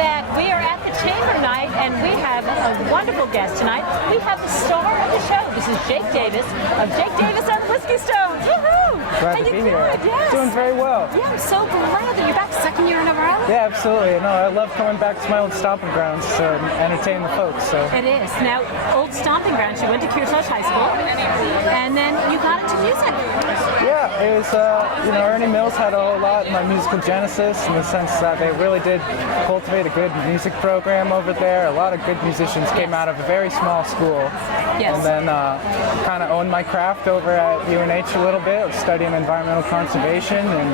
back. We are at the Chamber Night, and we have a wonderful guest tonight. We have the star of the show. This is Jake Davis of Jake Davis and the Whiskey Stones. Woohoo! Glad How to you be doing? here. Yes. Doing very well. Yeah, I'm so glad that you're back. Second year in a row. Yeah, absolutely. No, I love coming back to my old stomping grounds to entertain the folks. So It is. Now, old stomping grounds. You went to Kearsarge High School, and then you got into music. yeah, it was. Ernie Mills had a whole lot in my musical genesis in the sense that they really did cultivate a good music program over there. A lot of good musicians came out of a very small school. Yes. And then kind of owned my craft over at UNH a little bit, studying environmental conservation, and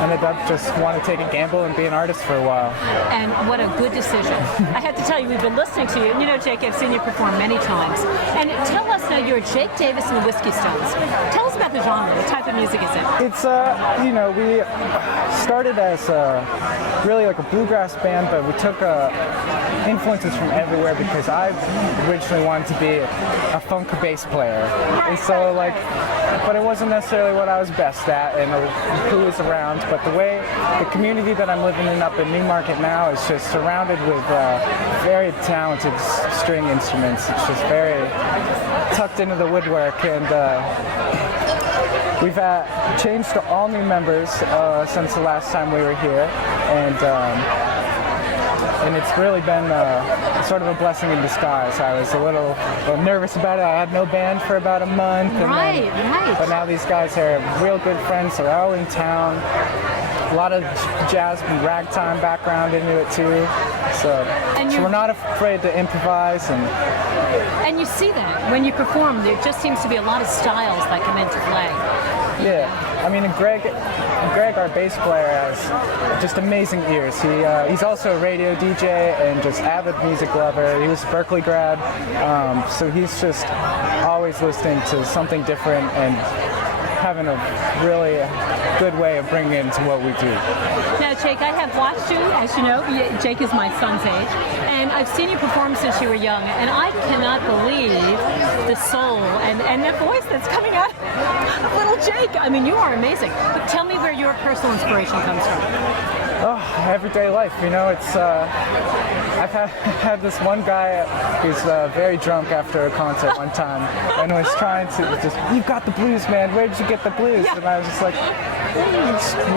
ended up just wanting to take a gamble and be an artist for a while. And what a good decision. I have to tell you, we've been listening to you. You know, Jake, I've seen you perform many times. And tell us now, you're Jake Davis and the Whiskey Stones. Tell us about the genre. What type of music is it? It's, we started as really like a bluegrass band, but we took influences from everywhere because I originally wanted to be a funk bass player. And so, but it wasn't necessarily what I was best at and who was around. But the community that I'm living in up in Newmarket now is just surrounded with very talented string instruments. It's just very tucked into the woodwork, and we've changed to all new members since the last time we were here, and it's really been sort of a blessing in disguise. I was a little nervous about it. I had no band for about a month. Right. But now these guys are real good friends. They're all in town. A lot of jazz and ragtime background into it too. So we're not afraid to improvise. And you see that when you perform, there just seems to be a lot of styles that come into play. Yeah. I mean, and Greg, our bass player, has just amazing ears. He's also a radio DJ and just avid music lover. He was a Berkeley grad, so he's just always listening to something different and having a really good way of bringing it into what we do. Now, Jake, I have watched you, as you know. Jake is my son's age, and I've seen you perform since you were young, and I cannot believe the soul and the voice that's coming out of little Jake. I mean, you are amazing. But tell me where your personal inspiration comes from. Oh, everyday life, it's, I've had this one guy who's very drunk after a concert one time and was trying to you've got the blues, man, where did you get the blues? Yeah. And I was just like,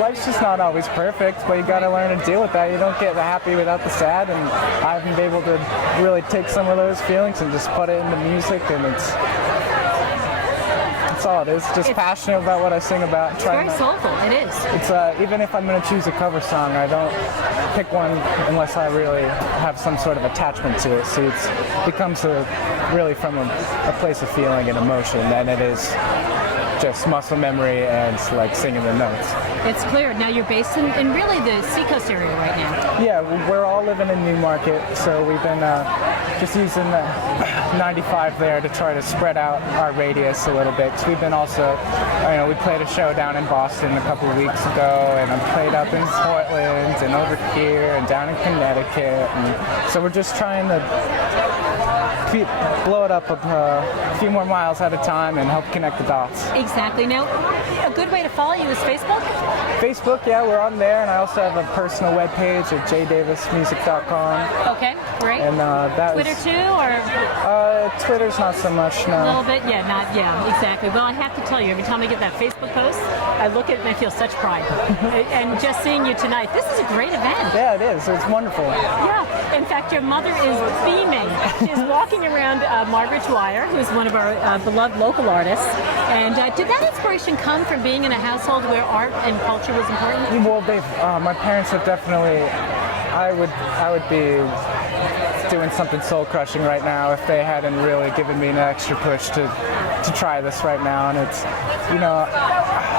life's just not always perfect, but you gotta learn to deal with that. You don't get the happy without the sad, and I've been able to really take some of those feelings and just put it into music, and that's all it is. Just passionate about what I sing about. It's very soulful. It is. It's even if I'm going to choose a cover song, I don't pick one unless I really have some sort of attachment to it. So it becomes really from a place of feeling and emotion than it is just muscle memory and like singing the notes. It's clear. Now you're based in really the Seacoast area right now. Yeah, we're all living in Newmarket, so we've been just using the 95 there to try to spread out our radius a little bit. So we've been also, we played a show down in Boston a couple of weeks ago, and I played up in Portland and over here and down in Connecticut. And so we're just trying to blow it up a few more miles at a time and help connect the dots. Exactly. Now, a good way to follow you is Facebook? Facebook, yeah, we're on there, and I also have a personal webpage at jdavismusic.com. Okay, great. And Twitter too, or? Twitter's not so much, no. A little bit, yeah, exactly. Well, I have to tell you, every time I get that Facebook post, I look at it and I feel such pride. And just seeing you tonight, this is a great event. Yeah, it is. It's wonderful. Yeah. In fact, your mother is beaming. She's walking around Margaret Dwyer, who's one of our beloved local artists. And did that inspiration come from being in a household where art and culture was important? Well, my parents have definitely. I would be doing something soul-crushing right now if they hadn't really given me an extra push to try this right now. And it's,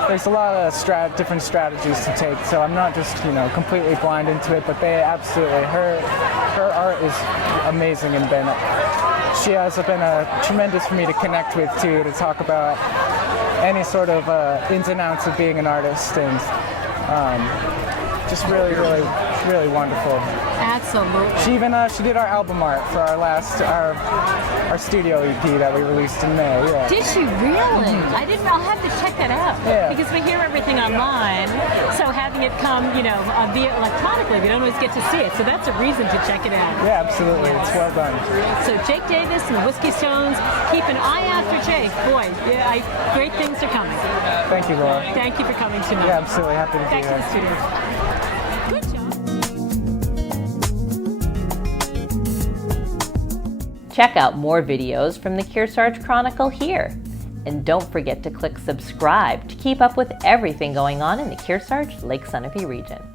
there's a lot of different strategies to take, so I'm not just, completely blind into it, but they absolutely, her art is amazing, and she has been tremendous for me to connect with too, to talk about any sort of ins and outs of being an artist, and just really, really, really wonderful. Absolutely. She did our album art for our studio EP that we released in May. Yeah. Did she really? I didn't. I'll have to check that out. Yeah. Because we hear everything online, so having it come, via electronically, we don't always get to see it. So that's a reason to check it out. Yeah, absolutely. It's well done. So Jake Davis and the Whiskey Stones, keep an eye out for Jake. Boy, great things are coming. Thank you, Laura. Thank you for coming tonight. Yeah, absolutely. Happy to be Back to here. the studio. Good job. Check out more videos from the Kearsarge Chronicle here. And don't forget to click subscribe to keep up with everything going on in the Kearsarge Lake Sunapee region.